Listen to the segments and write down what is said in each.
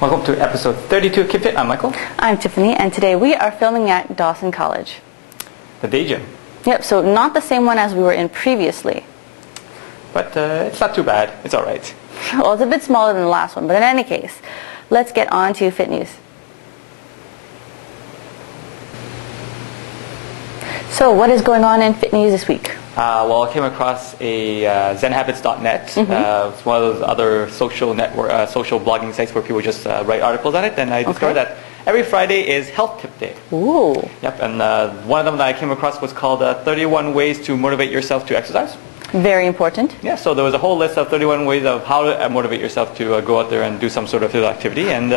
Welcome to episode 32 of KinFit. I'm Michael. I'm Tiffany, and today we are filming at Dawson College. The day gym. Yep, so not the same one as we were in previously. But it's not too bad. It's all right. Well, it's a bit smaller than the last one, but in any case, let's get on to Fit News. So what is going on in Fit News this week? Well, I came across a zenhabits.net. It's one of those other social network, social blogging sites where people just write articles on it. And I discovered that every Friday is Health Tip Day. Ooh. Yep, and one of them that I came across was called 31 Ways to Motivate Yourself to Exercise. Very important. Yeah, so there was a whole list of 31 ways of how to motivate yourself to go out there and do some sort of physical activity. And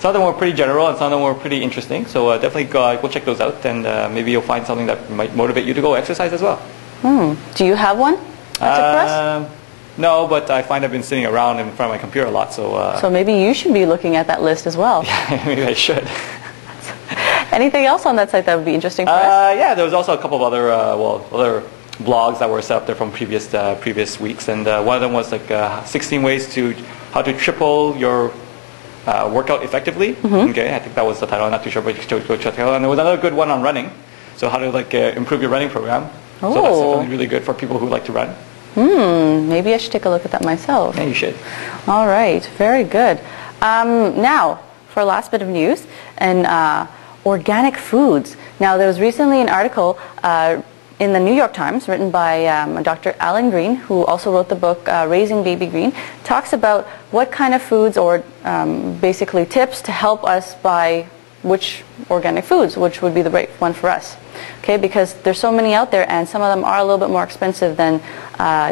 some of them were pretty general and some of them were pretty interesting. So definitely go check those out, and maybe you'll find something that might motivate you to go exercise as well. Do you have one? That's it for us? No, but I find I've been sitting around in front of my computer a lot. So maybe you should be looking at that list as well. Yeah, maybe I should. Anything else on that site that would be interesting for us? Yeah, there was also a couple of other other blogs that were set up there from previous weeks, and one of them was like 16 ways to how to triple your workout effectively. Okay, I think that was the title. I'm not too sure, but you should go check it out. And there was another good one on running, so how to improve your running program. So that's definitely really good for people who like to run. Maybe I should take a look at that myself. Yeah, you should. All right, very good. Now, for our last bit of news, and organic foods. Now, there was recently an article in the New York Times written by Dr. Alan Green, who also wrote the book Raising Baby Green, talks about what kind of foods, or basically tips to help us buy which organic foods, which would be the right one for us. Okay, because there's so many out there, and some of them are a little bit more expensive than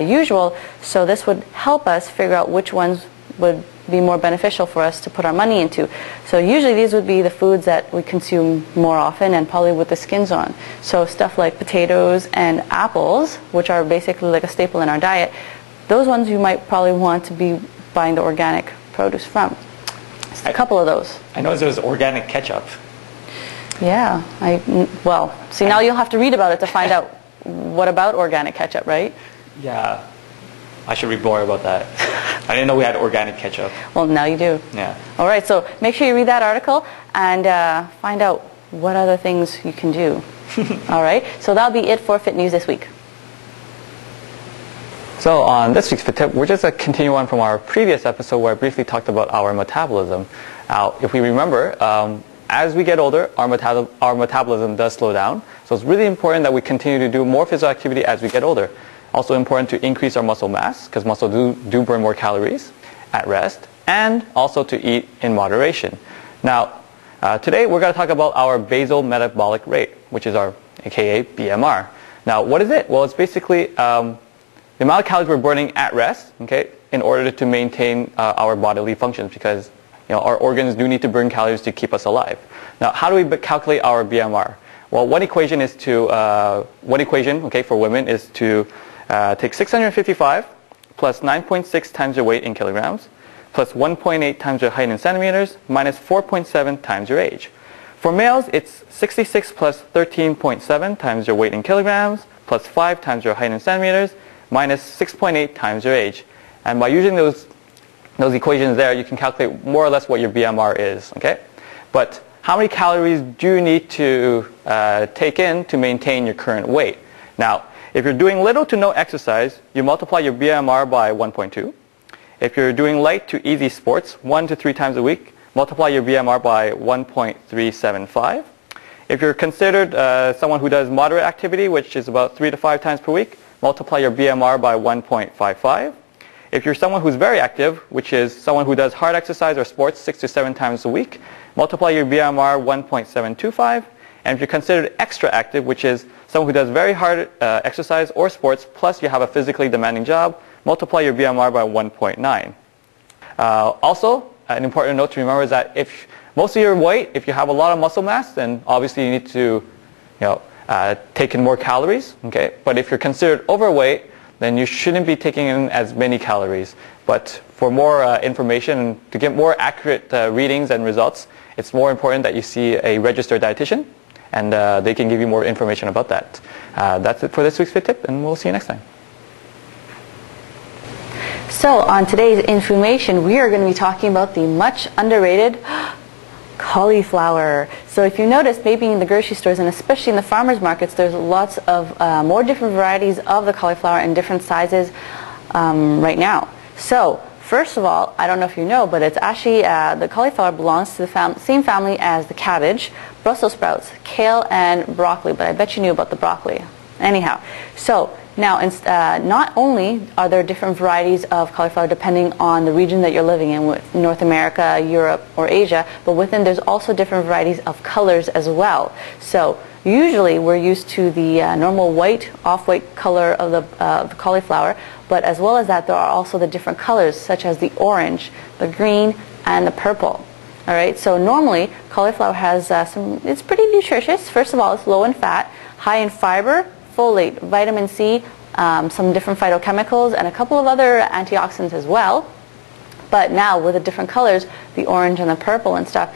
usual, so this would help us figure out which ones would be more beneficial for us to put our money into. So usually these would be the foods that we consume more often and probably with the skins on. So stuff like potatoes and apples, which are basically like a staple in our diet, those ones you might probably want to be buying the organic produce from. Just a couple of those. I know there's organic ketchup. Yeah, well, see, now you'll have to read about it to find out what about organic ketchup, right? Yeah, I should read more about that. I didn't know we had organic ketchup. Well, now you do. Yeah. All right, so make sure you read that article and find out what other things you can do. All right, so that'll be it for Fit News this week. So on this week's Fit Tip, we're just a continue on from our previous episode where I briefly talked about our metabolism. Now, if we remember, as we get older, our metabolism does slow down. So it's really important that we continue to do more physical activity as we get older. Also important to increase our muscle mass, because muscle do burn more calories at rest, and also to eat in moderation. Now, today we're going to talk about our basal metabolic rate, which is our aka BMR. Now, what is it? Well, it's basically the amount of calories we're burning at rest, okay, in order to maintain our bodily functions, because our organs do need to burn calories to keep us alive. Now, how do we calculate our BMR? Well, one equation, okay, for women is to take 655 plus 9.6 times your weight in kilograms, plus 1.8 times your height in centimeters, minus 4.7 times your age. For males, it's 66 plus 13.7 times your weight in kilograms, plus 5 times your height in centimeters, minus 6.8 times your age. And by using those equations there, you can calculate more or less what your BMR is, okay? But how many calories do you need to take in to maintain your current weight? Now, if you're doing little to no exercise, you multiply your BMR by 1.2. If you're doing light to easy sports 1 to 3 times a week, multiply your BMR by 1.375. If you're considered someone who does moderate activity, which is about 3 to 5 times per week, multiply your BMR by 1.55. If you're someone who's very active, which is someone who does hard exercise or sports 6 to 7 times a week, multiply your BMR 1.725. And if you're considered extra active, which is someone who does very hard exercise or sports, plus you have a physically demanding job, multiply your BMR by 1.9. Also, an important note to remember is that if most of your weight, if you have a lot of muscle mass, then obviously you need to take in more calories. Okay? But if you're considered overweight, then you shouldn't be taking in as many calories. But for more information and to get more accurate readings and results, it's more important that you see a registered dietitian, and they can give you more information about that. That's it for this week's Fit Tip, and we'll see you next time. So on today's information, we are going to be talking about the much underrated cauliflower. So if you notice, maybe in the grocery stores and especially in the farmers markets, there's lots of more different varieties of the cauliflower in different sizes right now. So first of all, I don't know if you know, but it's actually the cauliflower belongs to the same family as the cabbage, Brussels sprouts, kale, and broccoli. But I bet you knew about the broccoli. Anyhow, so now not only are there different varieties of cauliflower depending on the region that you're living in, North America, Europe, or Asia, but within there's also different varieties of colors as well. So usually we're used to the normal white, off-white color of the cauliflower, but as well as that there are also the different colors such as the orange, the green, and the purple. All right, so normally cauliflower has it's pretty nutritious. First of all, it's low in fat, high in fiber, folate, vitamin C, some different phytochemicals, and a couple of other antioxidants as well. But now with the different colors, the orange and the purple and stuff,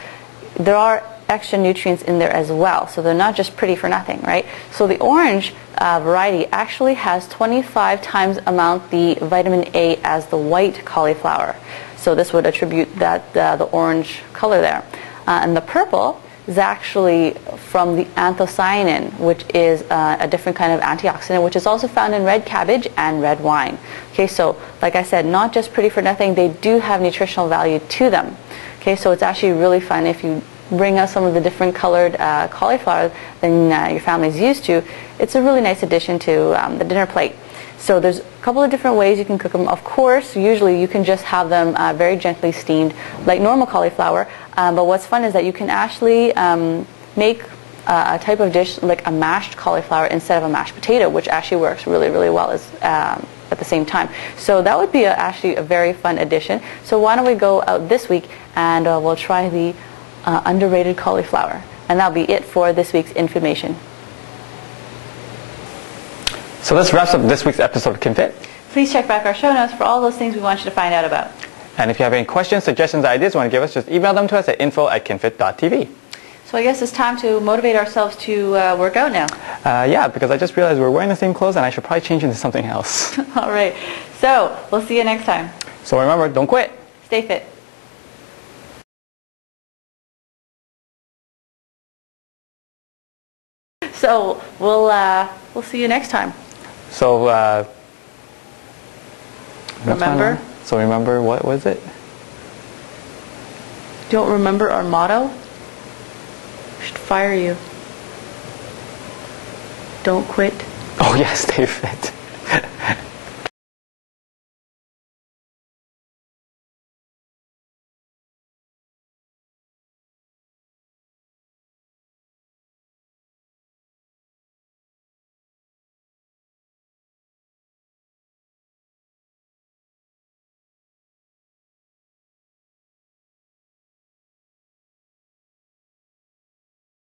there are extra nutrients in there as well. So they're not just pretty for nothing, right? So the orange variety actually has 25 times amount the vitamin A as the white cauliflower. So this would attribute that the orange color there. And the purple is actually from the anthocyanin, which is a different kind of antioxidant, which is also found in red cabbage and red wine. Okay, so like I said, not just pretty for nothing, they do have nutritional value to them. Okay, so it's actually really fun if you bring us some of the different colored cauliflower than your family's used to. It's a really nice addition to the dinner plate. So there's a couple of different ways you can cook them. Of course, usually you can just have them very gently steamed like normal cauliflower. But what's fun is that you can actually make a type of dish like a mashed cauliflower instead of a mashed potato, which actually works really, really well at the same time. So that would be actually a very fun addition. So why don't we go out this week and we'll try the underrated cauliflower. And that'll be it for this week's information. So this wraps up this week's episode of KinFit. Please check back our show notes for all those things we want you to find out about. And if you have any questions, suggestions, ideas you want to give us, just email them to us at info@kinfit.tv. So I guess it's time to motivate ourselves to work out now. Yeah, because I just realized we're wearing the same clothes and I should probably change into something else. All right. So we'll see you next time. So remember, don't quit. Stay fit. So we'll see you next time. So remember? So remember, what was it? Don't remember our motto? We should fire you. Don't quit. Oh yeah, stay fit.